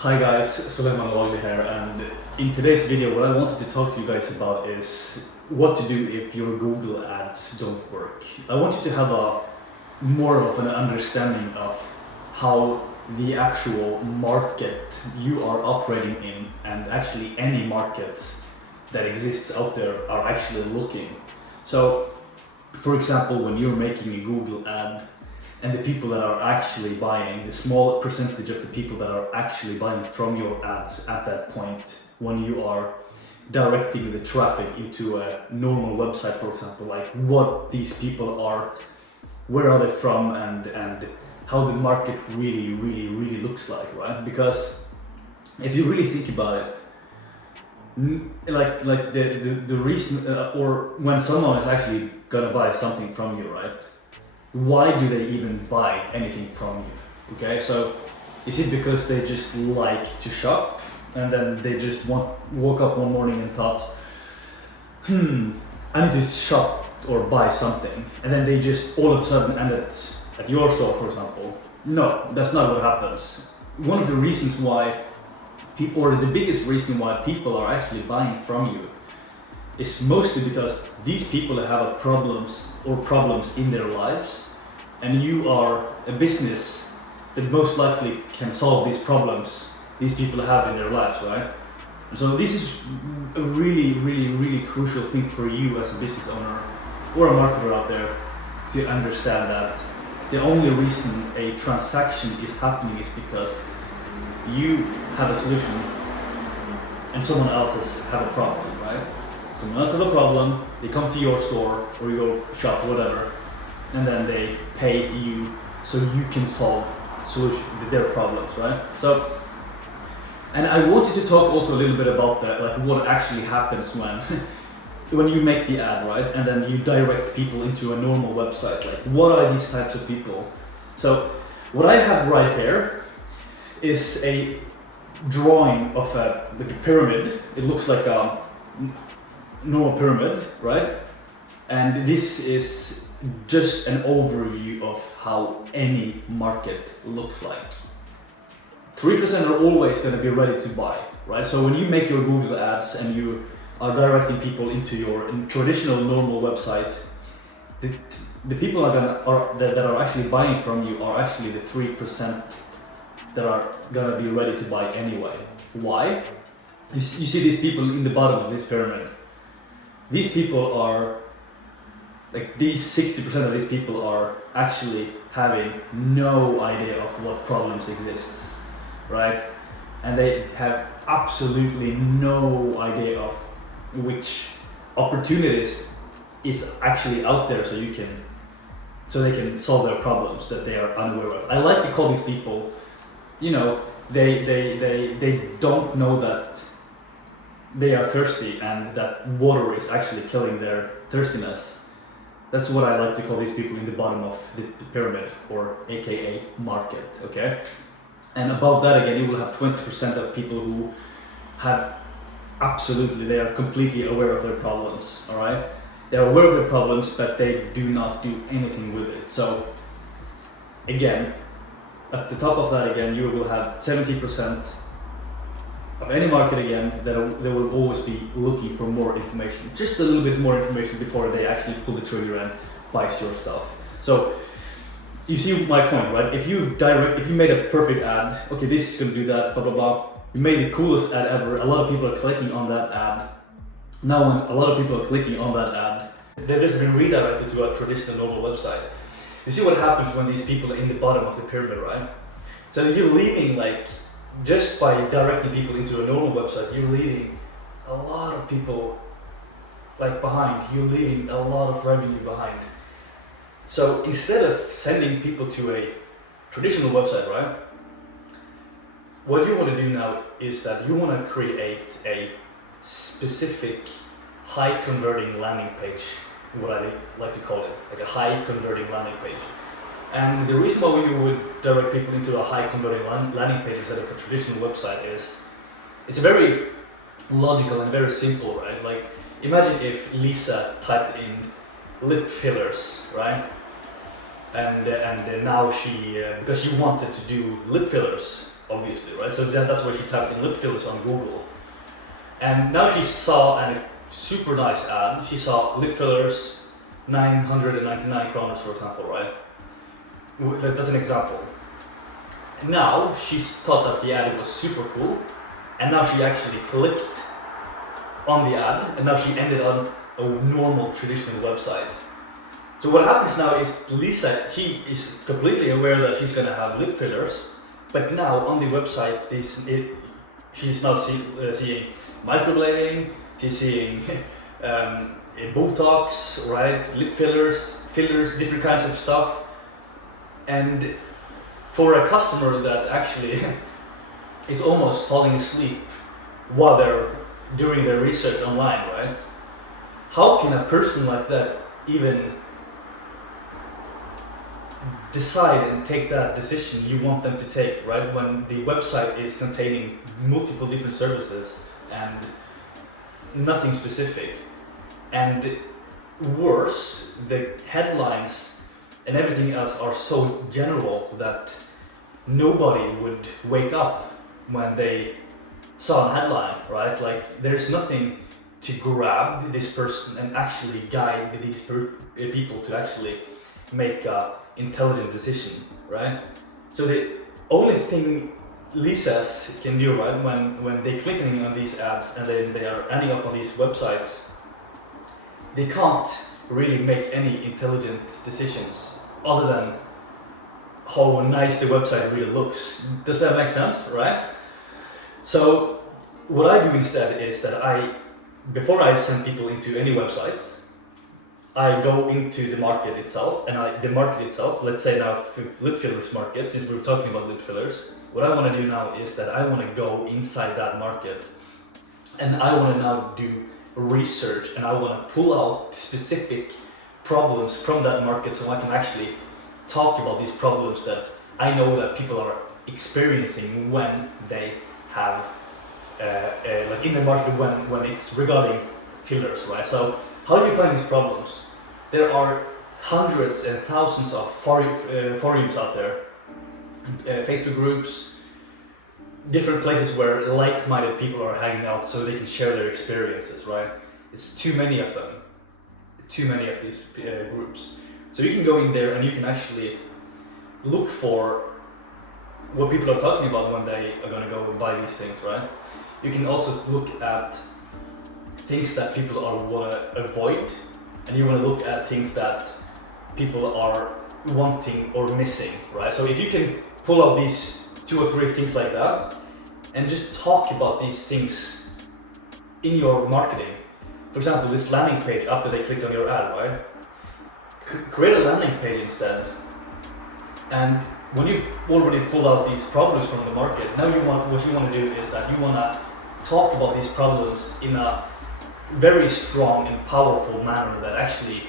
Hi guys, Suleiman Logli here, and in today's video what I wanted to talk to you guys about is what to do if your Google ads don't work. I want you to have a more of an understanding of how the actual market you are operating in, and actually any markets that exists out there, are actually looking. So for example, when you're making a Google ad and the people that are actually buying, the small percentage of the people that are actually buying from your ads at that point, when you are directing the traffic into a normal website, for example, like what these people are, where are they from, and how the market really looks like, right? Because if you really think about it, like the reason, or when someone is actually gonna buy something from you, right? Why do they even buy anything from you? Okay, so is it because they just like to shop and then they just woke up one morning and thought, I need to shop or buy something, and then they just all of a sudden ended at your store, for example? No, that's not what happens. One of the reasons why people, or the biggest reason why people are actually buying from you, is mostly because these people have problems in their lives, and you are a business that most likely can solve these problems these people have in their lives, right? So this is a really crucial thing for you as a business owner or a marketer out there to understand, that the only reason a transaction is happening is because you have a solution and someone else have a problem, right? Someone else has a problem, they come to your store or your shop, whatever, and then they pay you so you can solve their problems, right? So, and I wanted to talk also a little bit about that, like what actually happens when when you make the ad, right? And then you direct people into a normal website. Like, what are these types of people? So, what I have right here is a drawing of a pyramid. It looks like a normal pyramid, right? And this is just an overview of how any market looks like. 3% are always going to be ready to buy, right? So when you make your Google ads and you are directing people into your traditional normal website, the people that are actually buying from you are actually the 3% that are going to be ready to buy anyway. Why? You see these people in the bottom of this pyramid. These people are, like, these 60% of these people are actually having no idea of what problems exists, right? And they have absolutely no idea of which opportunities is actually out there, so they can solve their problems that they are unaware of. I like to call these people, they don't know that they are thirsty and that water is actually killing their thirstiness. That's what I like to call these people in the bottom of the pyramid, or AKA market, okay? And above that again, you will have 20% of people who have they are completely aware of their problems, all right? They're aware of their problems, but they do not do anything with it. So again, at the top of that again, you will have 70% of any market again they will always be looking for more information, just a little bit more information before they actually pull the trigger and buys your stuff. So you see my point, right? If you made a perfect ad, okay, this is going to do that, blah blah blah. You made the coolest ad ever. A lot of people are clicking on that ad. Now, when a lot of people are clicking on that ad, they've just been redirected to a traditional normal website. You see what happens when these people are in the bottom of the pyramid, right? So you're leaving, like, just by directing people into a normal website, you're leaving a lot of people behind. You're leaving a lot of revenue behind. So instead of sending people to a traditional website, right? What you want to do now is that you want to create a specific high converting landing page, what I like to call it, like a high converting landing page. And the reason why you would direct people into a high converting landing page instead of a traditional website is, it's very logical and very simple, right? Like, imagine if Lisa typed in lip fillers, right? And now she, because she wanted to do lip fillers, obviously, right? So that's where she typed in lip fillers on Google. And now she saw a super nice ad. She saw lip fillers, 999 kroners, for example, right? That's an example. Now she thought that the ad was super cool, and now she actually clicked on the ad, and now she ended on a normal traditional website. So what happens now is Lisa, she is completely aware that she's gonna have lip fillers, but now on the website she's now seeing microblading, she's seeing Botox, right? Lip fillers, different kinds of stuff. And for a customer that actually is almost falling asleep while they're doing their research online, right? How can a person like that even decide and take that decision you want them to take, right? When the website is containing multiple different services and nothing specific. And worse, the headlines and everything else are so general that nobody would wake up when they saw a headline, right? Like, there's nothing to grab this person and actually guide these people to actually make a intelligent decision, right? So the only thing Lisas can do, right, when they clicking on these ads and then they are ending up on these websites, they can't really make any intelligent decisions other than how nice the website really looks. Does that make sense, right? So what I do instead is that before I send people into any websites, I go into the market itself, and the market itself, let's say now lip fillers market, since we were talking about lip fillers, what I want to do now is that I want to go inside that market, and I want to now do research, and I want to pull out specific problems from that market so I can actually talk about these problems that I know that people are experiencing when they have, like in the market when it's regarding fillers, right? So how do you find these problems? There are hundreds and thousands of forums out there, Facebook groups, different places where like-minded people are hanging out so they can share their experiences, right? It's too many of them, too many of these groups. So you can go in there and you can actually look for what people are talking about when they are going to go and buy these things, right? You can also look at things that people want to avoid, and you want to look at things that people are wanting or missing, right? So if you can pull out these 2 or 3 things like that and just talk about these things in your marketing. For example, this landing page after they clicked on your ad, right? Create a landing page instead, and when you've already pulled out these problems from the market, now what you want to do is that you want to talk about these problems in a very strong and powerful manner that actually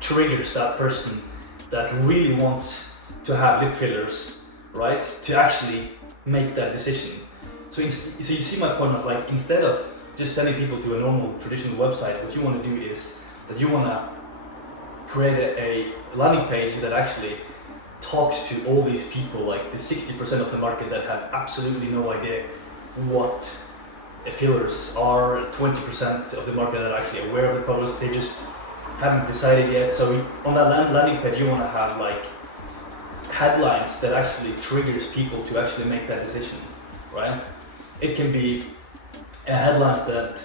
triggers that person that really wants to have lip fillers, right? To actually make that decision. So you see my point of, like, instead of just sending people to a normal traditional website, what you want to do is that you want to create a landing page that actually talks to all these people, like the 60% of the market that have absolutely no idea what fillers are, 20% of the market that are actually aware of the problems, they just haven't decided yet. So on that landing page you want to have like headlines that actually triggers people to actually make that decision, right? It can be headlines that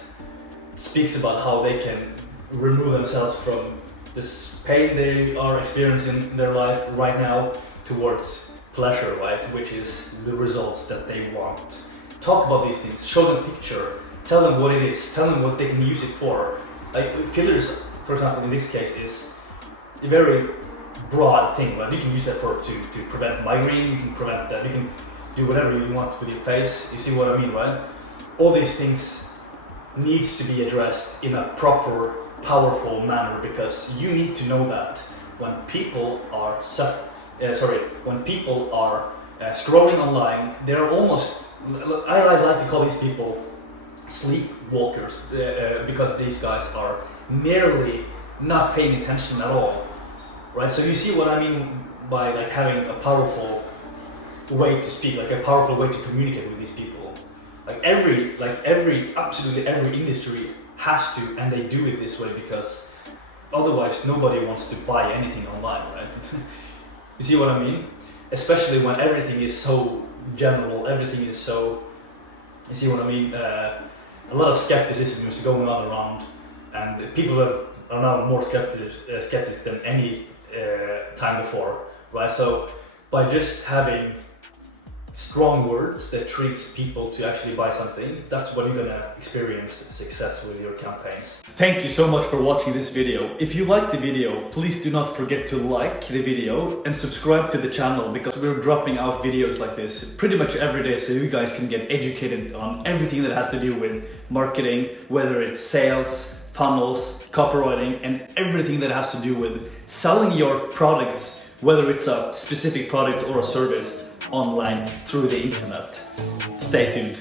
speaks about how they can remove themselves from this pain they are experiencing in their life right now towards pleasure, right? Which is the results that they want. Talk about these things, show them a picture, tell them what it is, tell them what they can use it for. Like fillers, for example, in this case is a very broad thing, right? You can use that to prevent migraine, you can prevent that, you can do whatever you want with your face, you see what I mean, right? All these things needs to be addressed in a proper, powerful manner, because you need to know that when people are scrolling online, they're almost, I like to call these people sleepwalkers, because these guys are merely not paying attention at all, right? So you see what I mean by like having a powerful way to speak, like a powerful way to communicate with these people. Absolutely every industry has to, and they do it this way because otherwise nobody wants to buy anything online, right? You see what I mean? Especially when everything is so general, everything is so, you see what I mean? A lot of skepticism is going on around, and people are now more skeptics than any time before, right? So by just having strong words that tricks people to actually buy something, that's when you're gonna experience success with your campaigns. Thank you so much for watching this video. If you liked the video, please do not forget to like the video and subscribe to the channel, because we're dropping out videos like this pretty much every day, so you guys can get educated on everything that has to do with marketing, whether it's sales, funnels, copywriting, and everything that has to do with selling your products, whether it's a specific product or a service online through the internet. Stay tuned.